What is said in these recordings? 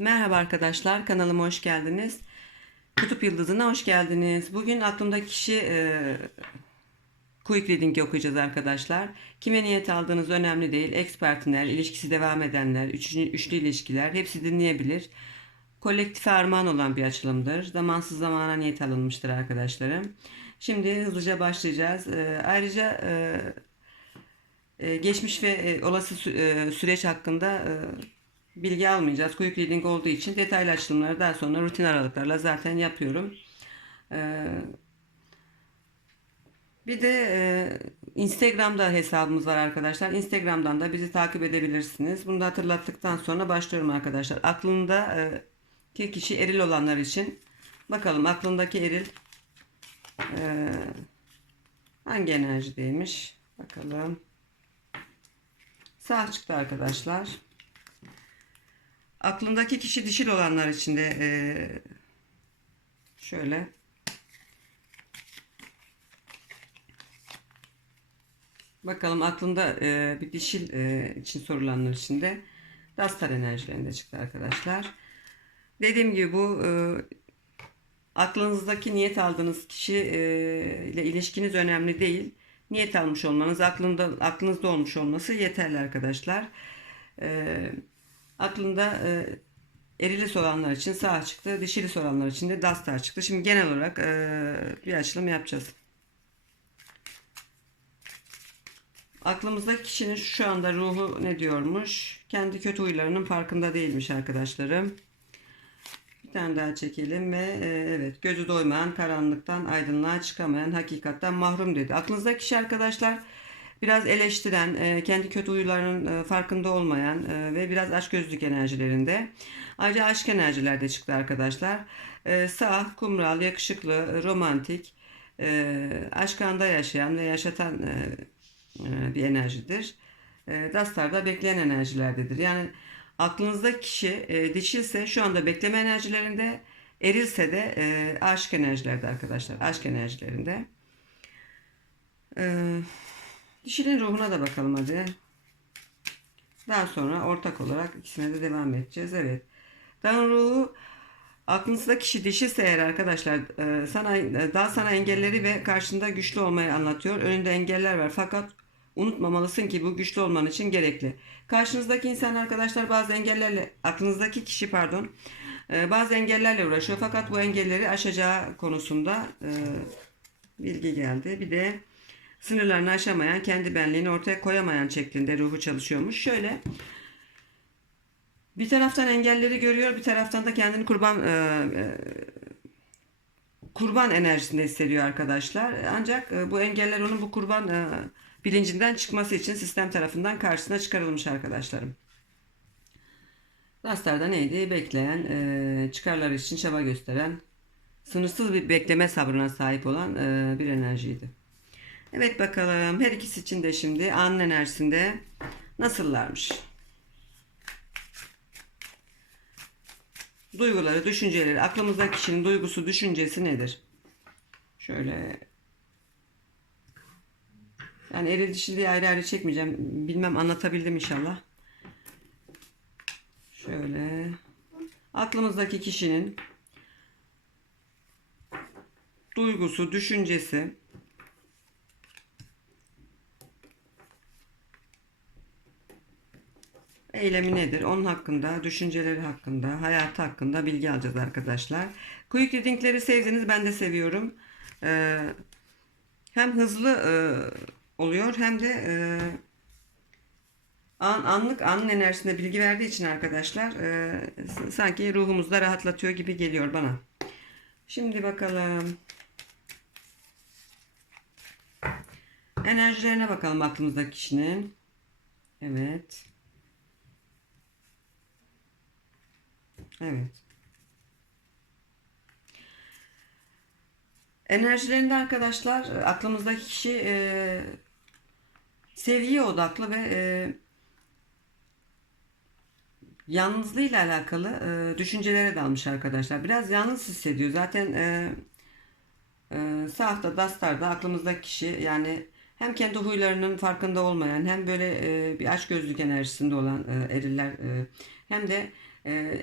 Merhaba arkadaşlar, kanalıma hoş geldiniz. Kutup Yıldızı'na hoş geldiniz. Bugün aklımdaki kişi e, Quick Reading'i okuyacağız arkadaşlar. Kime niyet aldığınız önemli değil. Ex partner, ilişkisi devam edenler, üçlü, üçlü ilişkiler hepsi dinleyebilir. Kolektife armağan olan bir açılımdır. Zamansız zamana niyet alınmıştır arkadaşlarım. Şimdi hızlıca başlayacağız. E, ayrıca e, e, geçmiş ve e, olası e, süreç hakkında e, bilgi almayacağız. Quick reading olduğu için detaylı açılımları daha sonra rutin aralıklarla zaten yapıyorum. E, bir de e, Instagram'da hesabımız var arkadaşlar. Instagram'dan da bizi takip edebilirsiniz. Bunu da hatırlattıktan sonra başlıyorum arkadaşlar. Aklında e, ki kişi eril olanlar için bakalım aklındaki eril e, hangi enerjideymiş? Bakalım. Sağ çıktı arkadaşlar. Aklındaki kişi dişil olanlar için de eee, şöyle bakalım aklında eee, bir dişil eee, için sorulanlar için de Dastar enerjilerinde çıktı arkadaşlar. Dediğim gibi bu eee, aklınızdaki niyet aldığınız kişi eee, ile ilişkiniz önemli değil. Niyet almış olmanız, aklında aklınızda olmuş olması yeterli arkadaşlar. Eee aklında e, erili olanlar için sağ çıktı, dişili olanlar için de dastar çıktı. Şimdi genel olarak e, bir açılım yapacağız. Aklımızdaki kişinin şu anda ruhu ne diyormuş? Kendi kötü huylarının farkında değilmiş arkadaşlarım. Bir tane daha çekelim ve e, evet gözü doymayan, karanlıktan aydınlığa çıkamayan, hakikatten mahrum dedi. Aklınızdaki kişi arkadaşlar biraz eleştiren, e, kendi kötü huylarının e, farkında olmayan e, ve biraz açgözlük enerjilerinde. Ayrıca aşk enerjilerde çıktı arkadaşlar. Sağ, kumral, yakışıklı, romantik, e, aşk anda yaşayan ve yaşatan bir enerjidir. Dastar'da bekleyen enerjilerdedir. Yani aklınızdaki kişi dişilse şu anda bekleme enerjilerinde, erilse de aşk enerjilerde arkadaşlar. Aşk enerjilerinde. E, dişilin ruhuna da bakalım hadi. Daha sonra ortak olarak ikisine de devam edeceğiz. Evet. Dağın ruhu aklınızda kişi dişilse eğer arkadaşlar e, sana daha sana engelleri ve karşında güçlü olmayı anlatıyor. Önünde engeller var fakat unutmamalısın ki bu güçlü olman için gerekli. Karşınızdaki insan arkadaşlar bazı engellerle aklınızdaki kişi pardon e, bazı engellerle uğraşıyor fakat bu engelleri aşacağı konusunda e, bilgi geldi. Bir de sınırlarını aşamayan, kendi benliğini ortaya koyamayan şeklinde ruhu çalışıyormuş. Şöyle bir taraftan engelleri görüyor, bir taraftan da kendini kurban e, e, kurban enerjisinde hissediyor arkadaşlar. Ancak e, bu engeller onun bu kurban e, bilincinden çıkması için sistem tarafından karşısına çıkarılmış arkadaşlarım. Dastar'da neydi? Bekleyen, e, çıkarları için çaba gösteren, sınırsız bir bekleme sabrına sahip olan e, bir enerjiydi. Evet bakalım her ikisi için de şimdi anın enerjisinde nasıllarmış? Duyguları, düşünceleri, aklımızdaki kişinin duygusu, düşüncesi nedir? Şöyle yani eril dişiliği ayrı ayrı çekmeyeceğim. Bilmem anlatabildim inşallah. Şöyle aklımızdaki kişinin duygusu, düşüncesi, eylemi nedir? Onun hakkında, düşünceleri hakkında, hayatı hakkında bilgi alacağız arkadaşlar. Quick reading'leri sevdiniz. Ben de seviyorum. Ee, hem hızlı e, oluyor hem de e, an, anlık anın enerjisinde bilgi verdiği için arkadaşlar e, sanki ruhumuzda rahatlatıyor gibi geliyor bana. Şimdi bakalım. Enerjilerine bakalım aklımızdaki kişinin. Evet. Evet. Enerjilerinde arkadaşlar e, aklımızdaki kişi e, sevgiye odaklı ve e, yalnızlığıyla alakalı e, düşüncelere dalmış arkadaşlar. Biraz yalnız hissediyor. Zaten e, e, Sahta, Dastar'da aklımızdaki kişi yani hem kendi huylarının farkında olmayan hem böyle e, bir açgözlük enerjisinde olan e, eriller e, hem de e,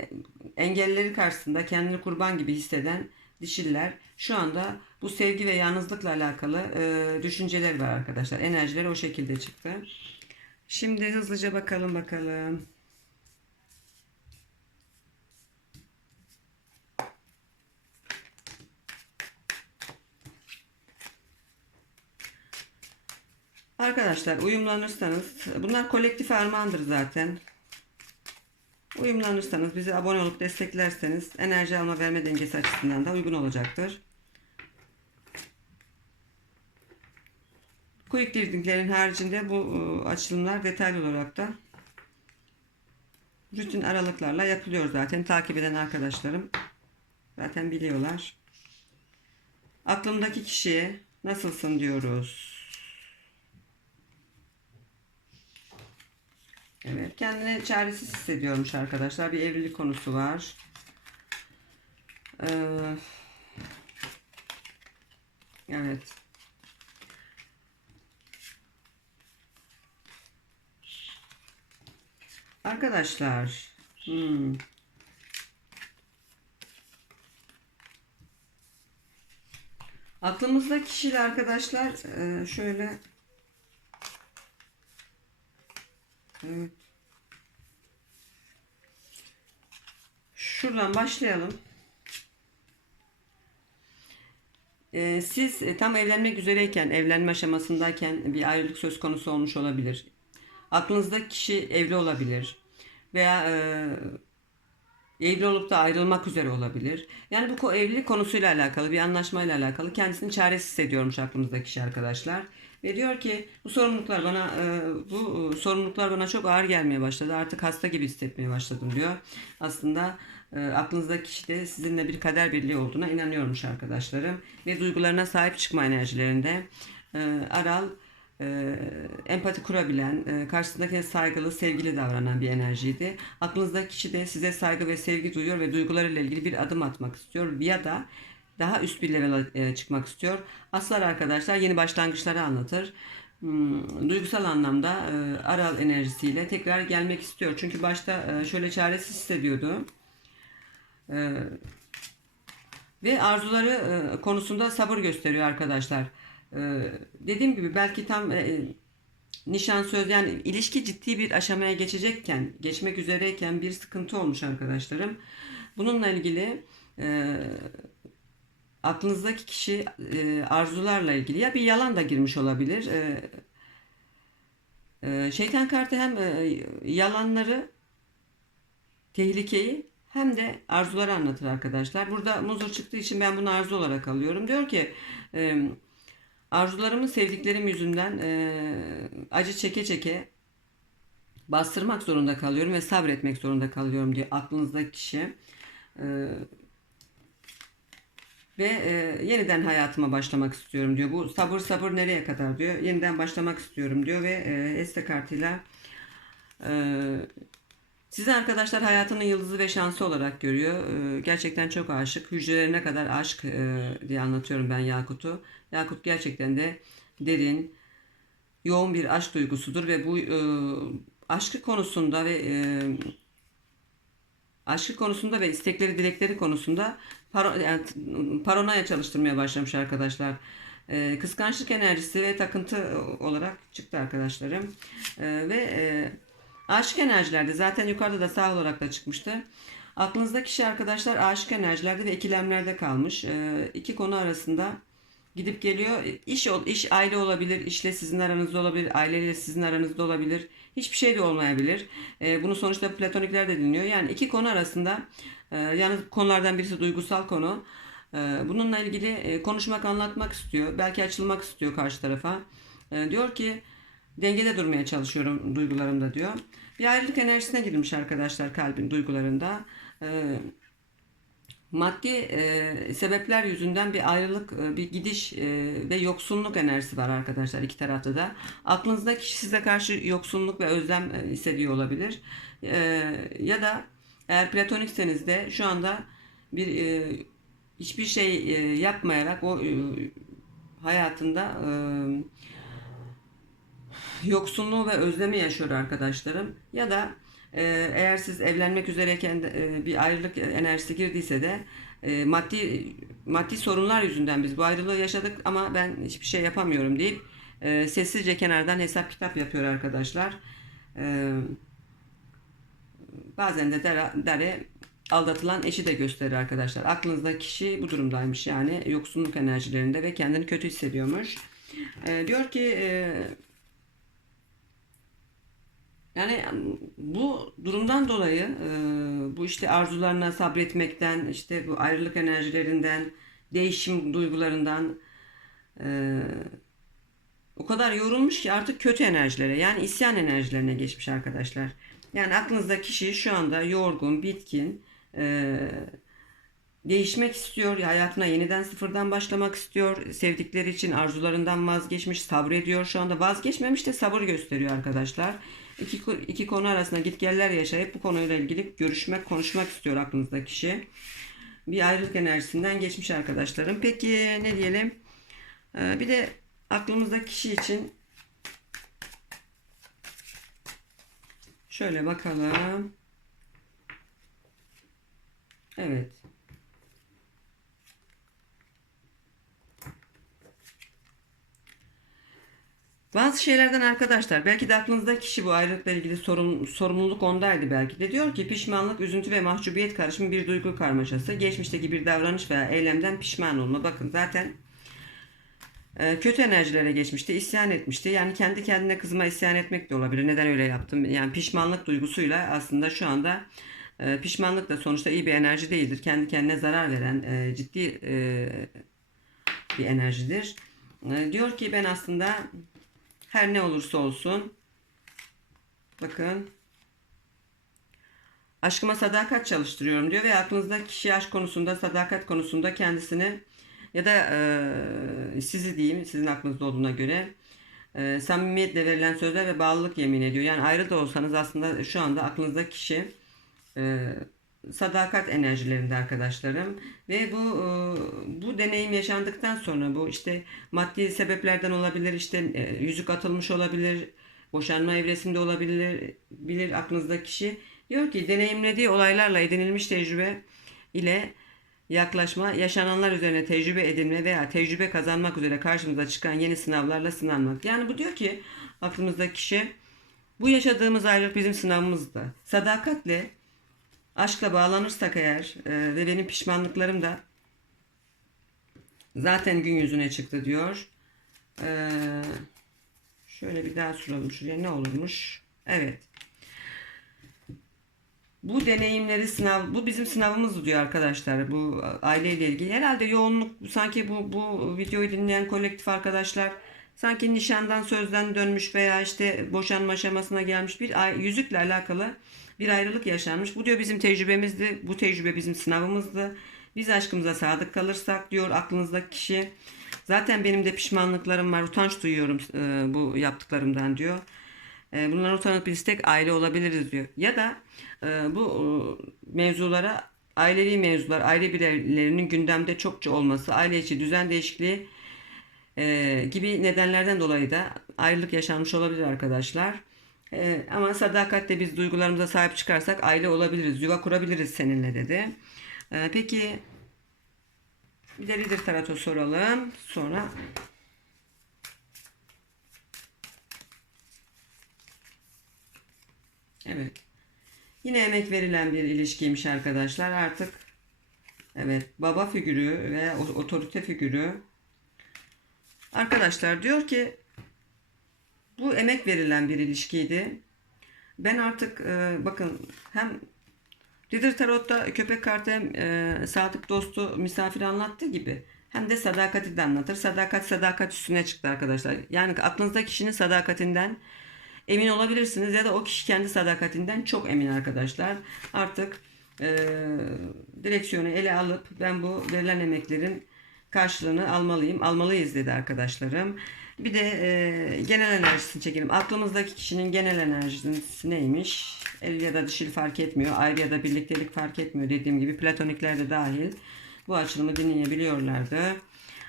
engelleri karşısında kendini kurban gibi hisseden dişiller şu anda bu sevgi ve yalnızlıkla alakalı e, düşünceler var arkadaşlar. Enerjileri o şekilde çıktı. Şimdi hızlıca bakalım bakalım. Arkadaşlar uyumlanırsanız bunlar kolektif armağandır zaten. Uyumlanırsanız bize abone olup desteklerseniz enerji alma verme dengesi açısından da uygun olacaktır. Quick reading'lerin haricinde bu e, açılımlar detaylı olarak da rutin aralıklarla yapılıyor zaten. Takip eden arkadaşlarım zaten biliyorlar. Aklımdaki kişiye nasılsın diyoruz. Evet, kendini çaresiz hissediyormuş arkadaşlar. Bir evlilik konusu var. Ee, evet. Arkadaşlar, hmm. Aklımızda kişiyle arkadaşlar e, şöyle Evet. Şuradan başlayalım. Ee, siz e, tam evlenmek üzereyken, evlenme aşamasındayken bir ayrılık söz konusu olmuş olabilir. Aklınızdaki kişi evli olabilir. Veya e, evli olup da ayrılmak üzere olabilir. Yani bu evlilik konusuyla alakalı, bir anlaşmayla alakalı kendisini çaresiz hissediyormuş aklımızdaki kişi arkadaşlar. Ve diyor ki bu sorumluluklar bana e, bu e, sorumluluklar bana çok ağır gelmeye başladı. Artık hasta gibi hissetmeye başladım diyor. Aslında e, aklınızdaki kişi de sizinle bir kader birliği olduğuna inanıyormuş arkadaşlarım. Ve duygularına sahip çıkma enerjilerinde. Aral e, empati kurabilen, e, karşısındakine saygılı, sevgili davranan bir enerjiydi. Aklınızdaki kişi de size saygı ve sevgi duyuyor ve duygularıyla ilgili bir adım atmak istiyor ya da daha üst bir level'e çıkmak istiyor. Aslar arkadaşlar yeni başlangıçları anlatır. Hmm, duygusal anlamda e, aral enerjisiyle tekrar gelmek istiyor. Çünkü başta e, şöyle çaresiz hissediyordu. E, ve arzuları e, konusunda sabır gösteriyor arkadaşlar. E, dediğim gibi belki tam e, nişan söz yani ilişki ciddi bir aşamaya geçecekken, geçmek üzereyken bir sıkıntı olmuş arkadaşlarım. Bununla ilgili e, aklınızdaki kişi e, arzularla ilgili ya bir yalan da girmiş olabilir. E, e, şeytan kartı hem e, yalanları, tehlikeyi hem de arzuları anlatır arkadaşlar. Burada muzur çıktığı için ben bunu arzu olarak alıyorum. Diyor ki e, arzularımı sevdiklerim yüzünden e, acı çeke çeke bastırmak zorunda kalıyorum ve sabretmek zorunda kalıyorum diye aklınızdaki kişi. E, ve e, yeniden hayatıma başlamak istiyorum diyor. Bu sabır sabır nereye kadar diyor. Yeniden başlamak istiyorum diyor ve e, Este kartıyla e, sizi arkadaşlar hayatının yıldızı ve şansı olarak görüyor. E, gerçekten çok aşık. Hücrelerine kadar aşk e, diye anlatıyorum ben Yakut'u. Yakut gerçekten de derin, yoğun bir aşk duygusudur ve bu e, aşkı konusunda ve e, aşkı konusunda ve istekleri dilekleri konusunda paro, yani, paranoya çalıştırmaya başlamış arkadaşlar. E, kıskançlık enerjisi ve takıntı olarak çıktı arkadaşlarım. E, ve e, aşık enerjilerde zaten yukarıda da sağ olarak da çıkmıştı. Aklınızdaki kişi arkadaşlar aşık enerjilerde ve ikilemlerde kalmış. E, iki konu arasında gidip geliyor. İş iş aile olabilir, işle sizin aranızda olabilir, aileyle sizin aranızda olabilir. Hiçbir şey de olmayabilir. E, bunu sonuçta platonikler de dinliyor. Yani iki konu arasında e, yani konulardan birisi duygusal konu. E, bununla ilgili e, konuşmak, anlatmak istiyor. Belki açılmak istiyor karşı tarafa. E, diyor ki dengede durmaya çalışıyorum duygularımda diyor. Bir ayrılık enerjisine girmiş arkadaşlar kalbin duygularında. E, maddi e, sebepler yüzünden bir ayrılık, e, bir gidiş e, ve yoksunluk enerjisi var arkadaşlar iki tarafta da. Aklınızda kişi size karşı yoksunluk ve özlem e, hissediyor olabilir. E, ya da eğer platonikseniz de şu anda bir e, hiçbir şey e, yapmayarak o e, hayatında e, yoksunluğu ve özlemi yaşıyor arkadaşlarım. Ya da eğer siz evlenmek üzereyken de, e, bir ayrılık enerjisi girdiyse de e, maddi maddi sorunlar yüzünden biz bu ayrılığı yaşadık ama ben hiçbir şey yapamıyorum deyip e, sessizce kenardan hesap kitap yapıyor arkadaşlar. Bazen de dere, dere aldatılan eşi de gösterir arkadaşlar. Aklınızda kişi bu durumdaymış yani yoksunluk enerjilerinde ve kendini kötü hissediyormuş. Diyor ki yani bu durumdan dolayı e, bu işte arzularına sabretmekten, işte bu ayrılık enerjilerinden, değişim duygularından e, o kadar yorulmuş ki artık kötü enerjilere yani isyan enerjilerine geçmiş arkadaşlar. Yani aklınızda kişi şu anda yorgun, bitkin, e, değişmek istiyor, hayatına yeniden sıfırdan başlamak istiyor, sevdikleri için arzularından vazgeçmiş, sabrediyor. Şu anda vazgeçmemiş de sabır gösteriyor arkadaşlar. İki, iki konu arasında gitgeller yaşayıp bu konuyla ilgili görüşmek, konuşmak istiyor aklınızda kişi. Bir ayrılık enerjisinden geçmiş arkadaşlarım. Peki ne diyelim? Ee, bir de aklımızda kişi için şöyle bakalım. Evet. Bazı şeylerden arkadaşlar belki de aklınızda kişi bu ayrılıkla ilgili sorun, sorumluluk ondaydı belki de diyor ki pişmanlık, üzüntü ve mahcubiyet karışımı bir duygu karmaşası. Geçmişteki bir davranış veya eylemden pişman olma. Bakın zaten e, kötü enerjilere geçmişti, isyan etmişti. Yani kendi kendine kızma isyan etmek de olabilir. Neden öyle yaptım? Yani pişmanlık duygusuyla aslında şu anda e, pişmanlık da sonuçta iyi bir enerji değildir. Kendi kendine zarar veren e, ciddi bir enerjidir. Diyor ki ben aslında her ne olursa olsun. Bakın. Aşkıma sadakat çalıştırıyorum diyor ve aklınızda kişi aşk konusunda, sadakat konusunda kendisini ya da e, sizi diyeyim, sizin aklınızda olduğuna göre e, samimiyetle verilen sözler ve bağlılık yemin ediyor. Yani ayrı da olsanız aslında şu anda aklınızda kişi e, sadakat enerjilerinde arkadaşlarım ve bu e, bu deneyim yaşandıktan sonra bu işte maddi sebeplerden olabilir işte e, yüzük atılmış olabilir boşanma evresinde olabilir bilir aklınızda kişi diyor ki deneyimlediği olaylarla edinilmiş tecrübe ile yaklaşma, yaşananlar üzerine tecrübe edinme veya tecrübe kazanmak üzere karşımıza çıkan yeni sınavlarla sınanmak. Yani bu diyor ki aklımızda kişi bu yaşadığımız ayrılık bizim sınavımızdı. Sadakatle aşkla bağlanırsak eğer e, ve benim pişmanlıklarım da zaten gün yüzüne çıktı diyor. E, şöyle bir daha soralım şuraya ne olurmuş? Evet. Bu deneyimleri sınav, bu bizim sınavımız diyor arkadaşlar. Bu aileyle ilgili. Herhalde yoğunluk sanki bu bu videoyu dinleyen kolektif arkadaşlar sanki nişandan sözden dönmüş veya işte boşanma aşamasına gelmiş bir yüzükle alakalı bir ayrılık yaşanmış. Bu diyor bizim tecrübemizdi. Bu tecrübe bizim sınavımızdı. Biz aşkımıza sadık kalırsak diyor aklınızdaki kişi. Zaten benim de pişmanlıklarım var. Utanç duyuyorum e, bu yaptıklarımdan diyor. E, bundan utanıp biz tek aile olabiliriz diyor. Ya da e, bu e, mevzulara ailevi mevzular, aile bireylerinin gündemde çokça olması, aile içi düzen değişikliği e, gibi nedenlerden dolayı da ayrılık yaşanmış olabilir arkadaşlar. E, ama sadakatle biz duygularımıza sahip çıkarsak aile olabiliriz, yuva kurabiliriz seninle dedi. E, peki bir de Rider Tarot'u soralım. Sonra Evet. Yine emek verilen bir ilişkiymiş arkadaşlar. Artık evet baba figürü ve otorite figürü arkadaşlar diyor ki bu emek verilen bir ilişkiydi. Ben artık e, bakın hem Rider Tarot'ta köpek kartı hem e, sadık dostu misafir anlattığı gibi hem de sadakati de anlatır. Sadakat sadakat üstüne çıktı arkadaşlar. Yani aklınızda kişinin sadakatinden emin olabilirsiniz ya da o kişi kendi sadakatinden çok emin arkadaşlar. Artık e, direksiyonu ele alıp ben bu verilen emeklerin karşılığını almalıyım, almalıyız dedi arkadaşlarım. Bir de e, genel enerjisini çekelim. Aklımızdaki kişinin genel enerjisi neymiş? El ya da dişil fark etmiyor. Ayrı ya da birliktelik fark etmiyor. Dediğim gibi platonikler de dahil. Bu açılımı dinleyebiliyorlardı.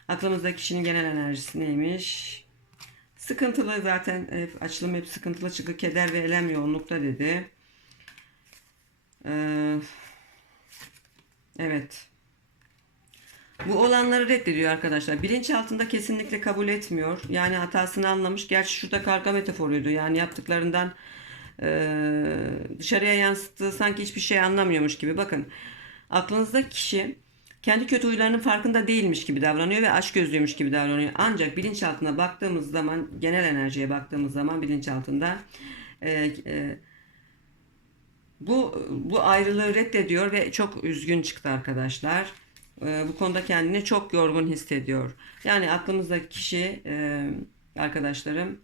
Aklımızdaki kişinin genel enerjisi neymiş? Sıkıntılı zaten hep, açılım hep sıkıntılı çıkı keder ve elem yoğunlukta dedi. Ee, evet. Bu olanları reddediyor arkadaşlar. Bilinçaltında kesinlikle kabul etmiyor. Yani hatasını anlamış. Gerçi şurada karga metaforuydu. Yani yaptıklarından eee, dışarıya yansıttığı sanki hiçbir şey anlamıyormuş gibi. Bakın aklınızdaki kişi kendi kötü huylarının farkında değilmiş gibi davranıyor ve aşk gözlüymüş gibi davranıyor. Ancak bilinçaltına baktığımız zaman, genel enerjiye baktığımız zaman bilinçaltında eee eee, bu bu ayrılığı reddediyor ve çok üzgün çıktı arkadaşlar. Ee, bu konuda kendini çok yorgun hissediyor. Yani aklımızdaki kişi e, arkadaşlarım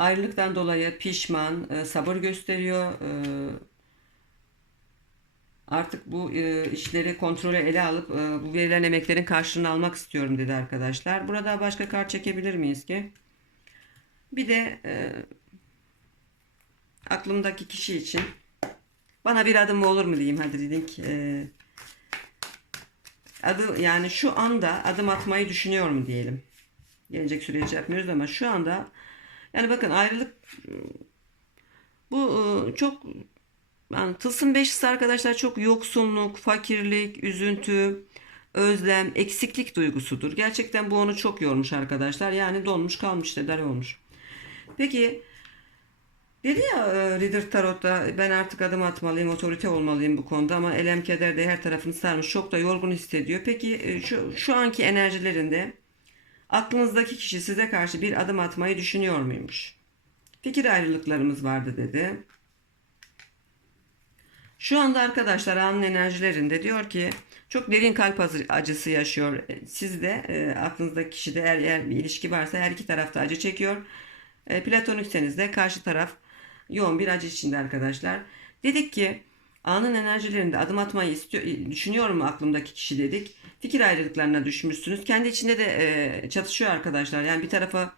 ayrılıktan dolayı pişman, e, sabır gösteriyor. E, artık bu e, işleri kontrole ele alıp e, bu verilen emeklerin karşılığını almak istiyorum dedi arkadaşlar. Burada başka kart çekebilir miyiz ki? Bir de e, aklımdaki kişi için bana bir adım olur mu diyeyim hadi dedik. E, adı yani şu anda adım atmayı düşünüyor mu diyelim. Gelecek süreci yapmıyoruz ama şu anda yani bakın ayrılık bu e, çok yani tılsım beşlisi arkadaşlar çok yoksunluk, fakirlik, üzüntü, özlem, eksiklik duygusudur. Gerçekten bu onu çok yormuş arkadaşlar. Yani donmuş kalmış tedavi olmuş. Peki Dedi ya e, Reader Tarot'ta ben artık adım atmalıyım, otorite olmalıyım bu konuda ama elem keder de her tarafını sarmış, çok da yorgun hissediyor. Peki e, şu, şu anki enerjilerinde aklınızdaki kişi size karşı bir adım atmayı düşünüyor muymuş? Fikir ayrılıklarımız vardı dedi. Şu anda arkadaşlar anın enerjilerinde diyor ki çok derin kalp acı- acısı yaşıyor. Siz de e, aklınızdaki kişide eğer, eğer bir ilişki varsa her iki tarafta acı çekiyor. E, Platonikseniz de karşı taraf yoğun bir acı içinde arkadaşlar. Dedik ki anın enerjilerinde adım atmayı istiyor, düşünüyor mu aklımdaki kişi dedik. Fikir ayrılıklarına düşmüşsünüz. Kendi içinde de e, çatışıyor arkadaşlar. Yani bir tarafa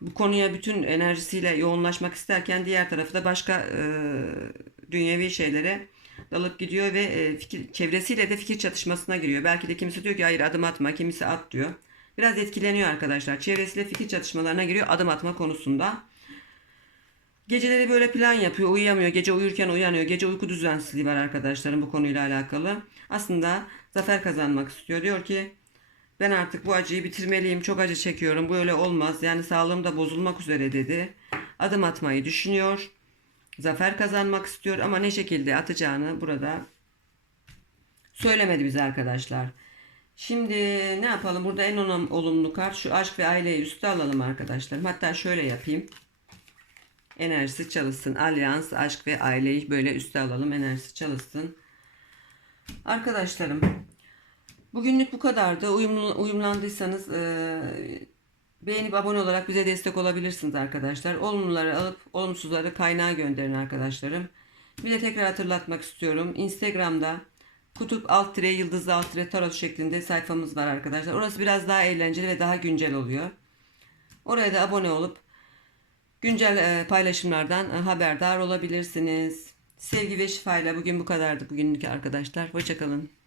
bu konuya bütün enerjisiyle yoğunlaşmak isterken diğer tarafı da başka e, dünyevi şeylere dalıp gidiyor ve e, fikir, çevresiyle de fikir çatışmasına giriyor. Belki de kimisi diyor ki hayır adım atma, kimisi at diyor. Biraz etkileniyor arkadaşlar. Çevresiyle fikir çatışmalarına giriyor adım atma konusunda. Geceleri böyle plan yapıyor, uyuyamıyor. Gece uyurken uyanıyor. Gece uyku düzensizliği var arkadaşlarım bu konuyla alakalı. Aslında zafer kazanmak istiyor. Diyor ki ben artık bu acıyı bitirmeliyim. Çok acı çekiyorum. Böyle olmaz. Yani sağlığım da bozulmak üzere dedi. Adım atmayı düşünüyor. Zafer kazanmak istiyor ama ne şekilde atacağını burada söylemedi bize arkadaşlar. Şimdi ne yapalım? Burada en olumlu kart şu aşk ve aileyi üste alalım arkadaşlar. Hatta şöyle yapayım. Enerjisi çalışsın. Alyans, aşk ve aileyi böyle üste alalım. Enerjisi çalışsın. Arkadaşlarım bugünlük bu kadardı. Uyumlu, uyumlandıysanız eee, beğenip abone olarak bize destek olabilirsiniz arkadaşlar. Olumluları alıp olumsuzları kaynağa gönderin arkadaşlarım. Bir de tekrar hatırlatmak istiyorum. Instagram'da kutup alt tire yıldızlı alt tire tarot şeklinde sayfamız var arkadaşlar. Orası biraz daha eğlenceli ve daha güncel oluyor. Oraya da abone olup güncel e, paylaşımlardan e, haberdar olabilirsiniz. Sevgi ve şifayla bugün bu kadardı bugünlük arkadaşlar. Hoşçakalın.